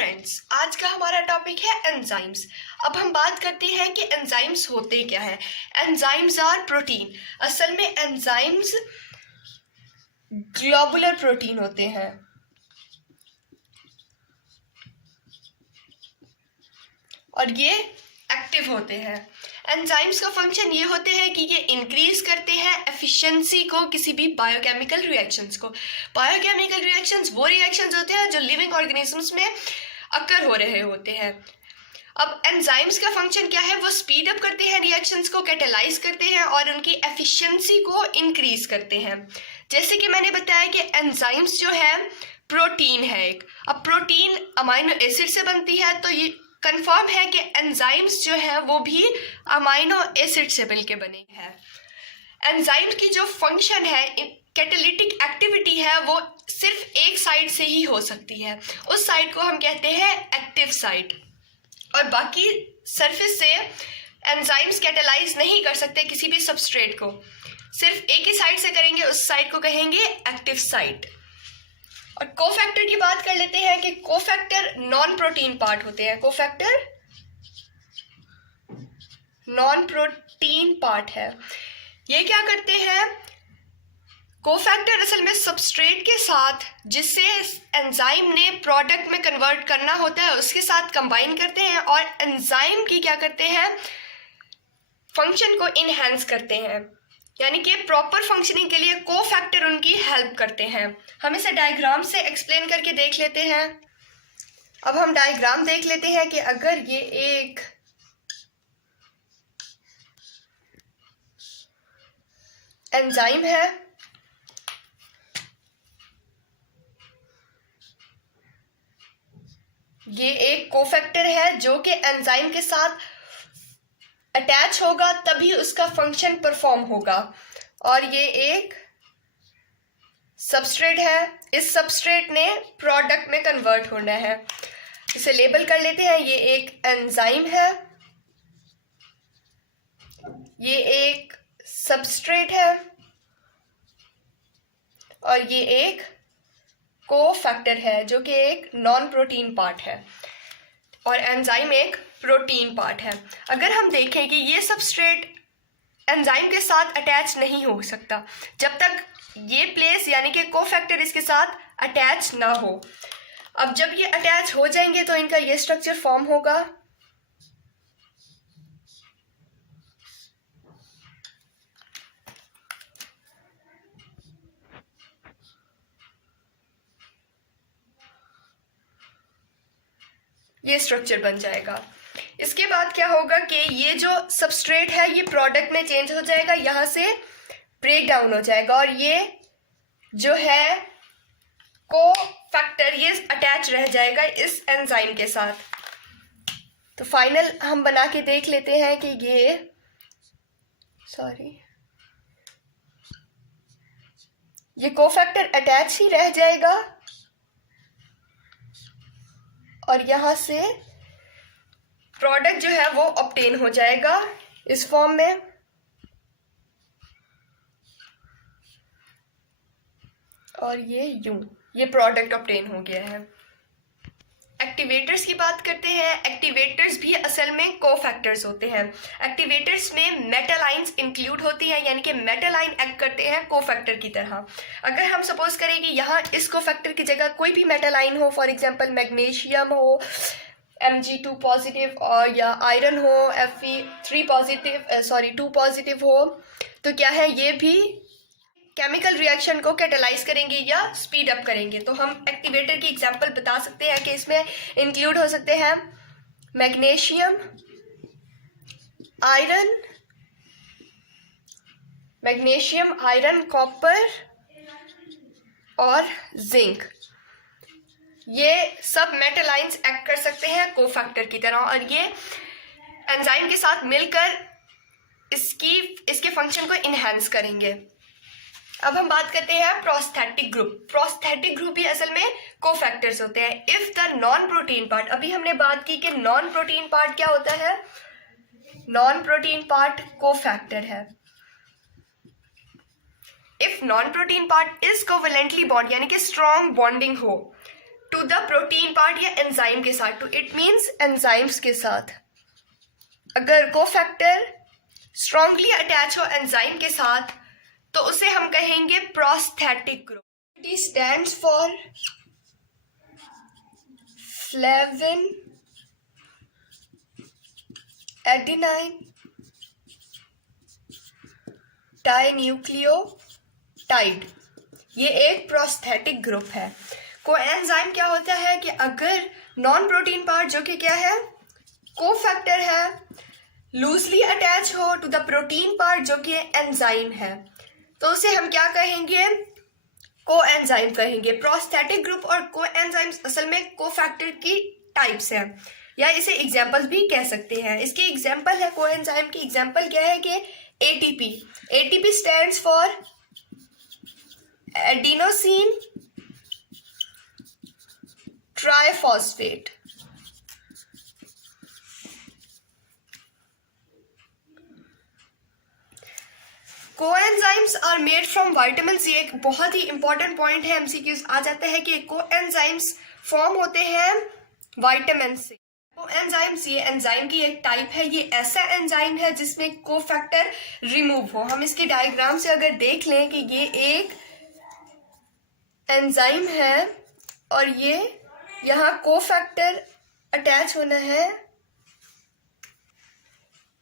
Friends, आज का हमारा टॉपिक है एंजाइम्स। अब हम बात करते हैं कि एंजाइम्स होते क्या है। Enzymes are protein. असल में एंजाइम्स ग्लोबुलर प्रोटीन होते हैं और ये एक्टिव होते हैं। एंजाइम्स का फंक्शन ये होते हैं कि ये इंक्रीज करते हैं एफिशिएंसी को किसी भी बायोकेमिकल रिएक्शंस को। बायोकेमिकल रिएक्शंस वो रिएक्शंस होते हैं जो लिविंग ऑर्गेनिजम्स में अकर हो रहे होते हैं। अब एंजाइम्स का फंक्शन क्या है? वो स्पीड अप करते हैं रिएक्शंस को, कैटेलाइज करते हैं और उनकी एफिशिएंसी को इंक्रीज करते हैं। जैसे कि मैंने बताया कि एंजाइम्स जो है प्रोटीन है एक। अब प्रोटीन अमाइनो एसिड से बनती है, तो ये कंफर्म है कि एंजाइम्स जो है वो भी अमाइनो एसिड से मिलके बने हैं। एंजाइम्स की जो फंक्शन है, कैटालिटिक एक्टिविटी है, वो सिर्फ एक साइड से ही हो सकती है। उस साइड को हम कहते हैं एक्टिव साइड, और बाकी सरफेस से एंजाइम्स कैटालाइज नहीं कर सकते किसी भी सबस्ट्रेट को। सिर्फ एक ही साइड से करेंगे, उस साइड को कहेंगे एक्टिव साइड। और कोफैक्टर की बात कर लेते हैं कि कोफैक्टर नॉन प्रोटीन पार्ट होते हैं। कोफैक्टर नॉन प्रोटीन पार्ट है। ये क्या करते हैं? कोफैक्टर असल में सबस्ट्रेट के साथ जिससे एंजाइम ने प्रोडक्ट में कन्वर्ट करना होता है उसके साथ कंबाइन करते हैं और एंजाइम की क्या करते हैं, फंक्शन को इनहेंस करते हैं। यानी कि प्रॉपर फंक्शनिंग के लिए कोफैक्टर उनकी हेल्प करते हैं। हम इसे डायग्राम से एक्सप्लेन करके देख लेते हैं। अब हम डायग्राम देख लेते हैं कि अगर ये एक एंजाइम है, ये एक कोफैक्टर है जो कि एंजाइम के साथ अटैच होगा तभी उसका फंक्शन परफॉर्म होगा, और ये एक सबस्ट्रेट है। इस सबस्ट्रेट ने प्रोडक्ट में कन्वर्ट होना है। इसे लेबल कर लेते हैं। ये एक एंजाइम है, ये एक सबस्ट्रेट है और ये एक कोफैक्टर है जो कि एक नॉन प्रोटीन पार्ट है और एंजाइम एक प्रोटीन पार्ट है। अगर हम देखें कि ये सबस्ट्रेट एंजाइम के साथ अटैच नहीं हो सकता जब तक ये प्लेस यानी कि कोफैक्टर इसके साथ अटैच ना हो। अब जब ये अटैच हो जाएंगे तो इनका ये स्ट्रक्चर फॉर्म होगा। ये स्ट्रक्चर बन जाएगा। इसके बाद क्या होगा कि ये जो सबस्ट्रेट है ये प्रोडक्ट में चेंज हो जाएगा, यहाँ से ब्रेक डाउन हो जाएगा और ये जो है कोफैक्टर ये अटैच रह जाएगा इस एंजाइम के साथ। तो फाइनल हम बना के देख लेते हैं कि ये कोफैक्टर अटैच ही रह जाएगा और यहाँ से प्रोडक्ट जो है वो ऑब्टेन हो जाएगा इस फॉर्म में। और ये प्रोडक्ट ऑब्टेन हो गया है। एक्टिवेटर्स की बात करते हैं। एक्टिवेटर्स भी असल में कोफैक्टर्स होते हैं। एक्टिवेटर्स में मेटल आयंस इंक्लूड होती हैं, यानी कि मेटल आयन एक्ट करते हैं कोफैक्टर की तरह। अगर हम सपोज करें कि यहाँ इस कोफैक्टर की जगह कोई भी मेटल आयन हो, फॉर एग्जांपल मैग्नीशियम हो Mg2 पॉजिटिव और या आयरन हो Fe3 पॉजिटिव 2 पॉजिटिव हो, तो क्या है, ये भी केमिकल रिएक्शन को कैटेलाइज करेंगे या स्पीड अप करेंगे। तो हम एक्टिवेटर की एग्जांपल बता सकते हैं कि इसमें इंक्लूड हो सकते हैं मैग्नीशियम, आयरन, कॉपर और जिंक। ये सब मेटल आयंस एक्ट कर सकते हैं कोफैक्टर की तरह और ये एंजाइम के साथ मिलकर इसके फंक्शन को इनहेंस करेंगे। अब हम बात करते हैं प्रोस्थेटिक ग्रुप। प्रोस्थेटिक ग्रुप भी असल में कोफैक्टर्स होते हैं। If the non protein part, अभी हमने बात की कि नॉन प्रोटीन पार्ट क्या होता है, नॉन प्रोटीन पार्ट कोफैक्टर है। If non protein part is covalently bond यानी कि स्ट्रॉन्ग बॉन्डिंग हो टू द प्रोटीन पार्ट या एंजाइम के साथ, टू इट मीन्स एंजाइम्स के साथ। अगर कोफैक्टर स्ट्रांगली अटैच हो एंजाइम के साथ तो उसे हम कहेंगे prosthetic group. It stands for flavin, adenine, dinucleotide. ये एक प्रोस्थेटिक ग्रुप है। कोएंजाइम क्या होता है कि अगर नॉन प्रोटीन पार्ट जो कि क्या है, कोफैक्टर है, लूजली अटैच हो टू द प्रोटीन पार्ट जो कि एंजाइम है, तो उसे हम क्या कहेंगे, कोएंजाइम कहेंगे। प्रोस्थेटिक ग्रुप और कोएंजाइम्स असल में कोफैक्टर की टाइप्स हैं, या इसे एग्जाम्पल भी कह सकते हैं। इसके एग्जाम्पल है, कोएंजाइम की एग्जाम्पल क्या है कि ATP. ATP stands for adenosine triphosphate. Coenzymes are made from vitamins. ये एक बहुत ही इंपॉर्टेंट पॉइंट है, एमसीक्यूज आ जाता है कि कोएंजाइम्स फॉर्म होते हैं विटामिन से। कोएंजाइम्स ये एंजाइम की एक टाइप है। ये ऐसा एंजाइम है जिसमें कोफैक्टर रिमूव हो। हम इसके डायग्राम से अगर देख लें कि ये एक एंजाइम है और ये यहाँ कोफैक्टर अटैच होना है,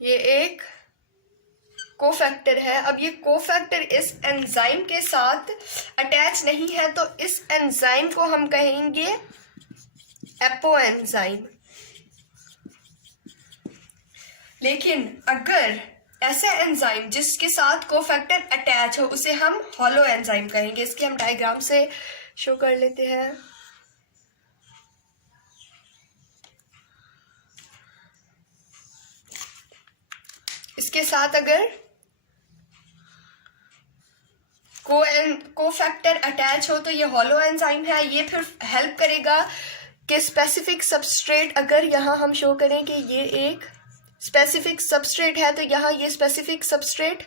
ये एक कोफैक्टर है। अब ये कोफैक्टर इस एंजाइम के साथ अटैच नहीं है तो इस एंजाइम को हम कहेंगे एपोएंजाइम। लेकिन अगर ऐसा एंजाइम जिसके साथ कोफैक्टर अटैच हो उसे हम हॉलो एंजाइम कहेंगे। इसके हम डायग्राम से शो कर लेते हैं। इसके साथ अगर कोफैक्टर अटैच हो तो ये हॉलो एंजाइम है। ये फिर हेल्प करेगा कि स्पेसिफिक सबस्ट्रेट, अगर यहाँ हम शो करें कि ये एक स्पेसिफिक सबस्ट्रेट है तो यहाँ ये स्पेसिफिक सबस्ट्रेट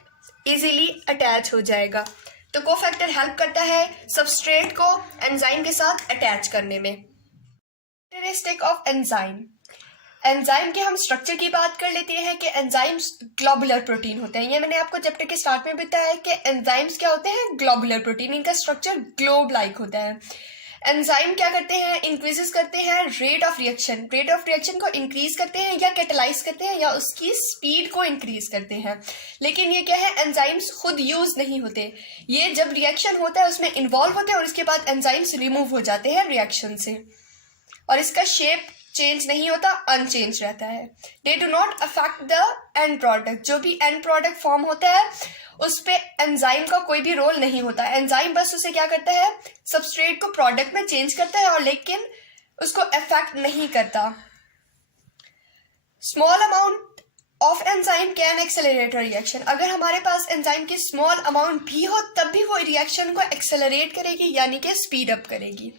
इजीली अटैच हो जाएगा। तो कोफैक्टर हेल्प करता है सबस्ट्रेट को एंजाइम के साथ अटैच करने में। Characteristic of enzyme. एंजाइम के हम स्ट्रक्चर की बात कर लेते हैं कि एंजाइम्स ग्लोबुलर प्रोटीन होते हैं। ये मैंने आपको चैप्टर के स्टार्ट में बताया है कि एंजाइम्स क्या होते हैं, ग्लोबुलर प्रोटीन। इनका स्ट्रक्चर ग्लोब लाइक होता है। एंजाइम क्या करते हैं, इंक्रीजेस करते हैं rate of reaction. Rate of reaction को इंक्रीज करते हैं या कैटेलाइज करते हैं या उसकी स्पीड को इंक्रीज करते हैं। लेकिन ये क्या है, एंजाइम्स खुद यूज नहीं होते। ये जब रिएक्शन होता है उसमें इन्वॉल्व होते हैं और उसके बाद एंजाइम्स रिमूव हो जाते हैं रिएक्शन से, और इसका शेप चेंज नहीं होता, अनचेंज रहता है। They do not affect the end product. जो भी एंड प्रोडक्ट फॉर्म होता है उस पे एंजाइम का कोई भी रोल नहीं होता। एंजाइम बस उसे क्या करता है, सबस्ट्रेट को प्रोडक्ट में चेंज करता है और लेकिन उसको अफेक्ट नहीं करता। Small amount of enzyme can accelerate reaction. अगर हमारे पास एंजाइम की स्मॉल अमाउंट भी हो तब भी वो रिएक्शन को एक्सेलरेट करेगी, यानी कि स्पीड अप करेगी।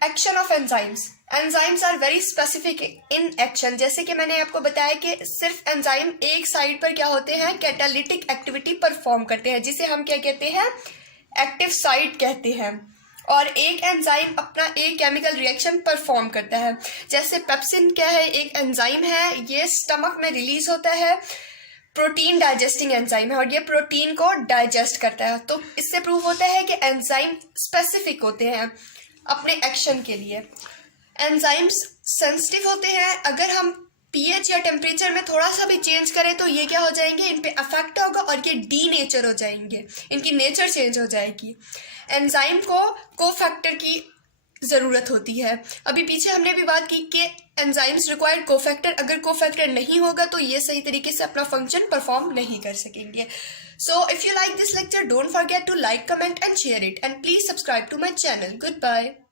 Action of enzymes. Enzymes are very specific in action. जैसे कि मैंने आपको बताया कि सिर्फ एंजाइम एक साइड पर क्या होते हैं, कैटालिटिक एक्टिविटी परफॉर्म करते हैं, जिसे हम क्या कहते हैं, एक्टिव साइट कहते हैं। और एक एंजाइम अपना एक केमिकल रिएक्शन परफॉर्म करता है। जैसे पेप्सिन क्या है, एक एंजाइम है, ये स्टमक में रिलीज होता है, प्रोटीन डाइजेस्टिंग एंजाइम है और ये प्रोटीन को डाइजेस्ट करता है। तो इससे प्रूव होता है कि एंजाइम स्पेसिफिक होते हैं अपने एक्शन के लिए। एंजाइम्स सेंसिटिव होते हैं। अगर हम पीएच या टेम्परेचर में थोड़ा सा भी चेंज करें तो ये क्या हो जाएंगे, इन पे अफेक्ट होगा और ये डी नेचर हो जाएंगे, इनकी नेचर चेंज हो जाएगी। एंजाइम को कोफैक्टर की ज़रूरत होती है। अभी पीछे हमने भी बात की कि एंजाइम्स रिक्वायर कोफैक्टर। अगर कोफैक्टर नहीं होगा तो ये सही तरीके से अपना फंक्शन परफॉर्म नहीं कर सकेंगे। So if you like this lecture, don't forget to like, comment and share it, and please subscribe to my channel. Goodbye.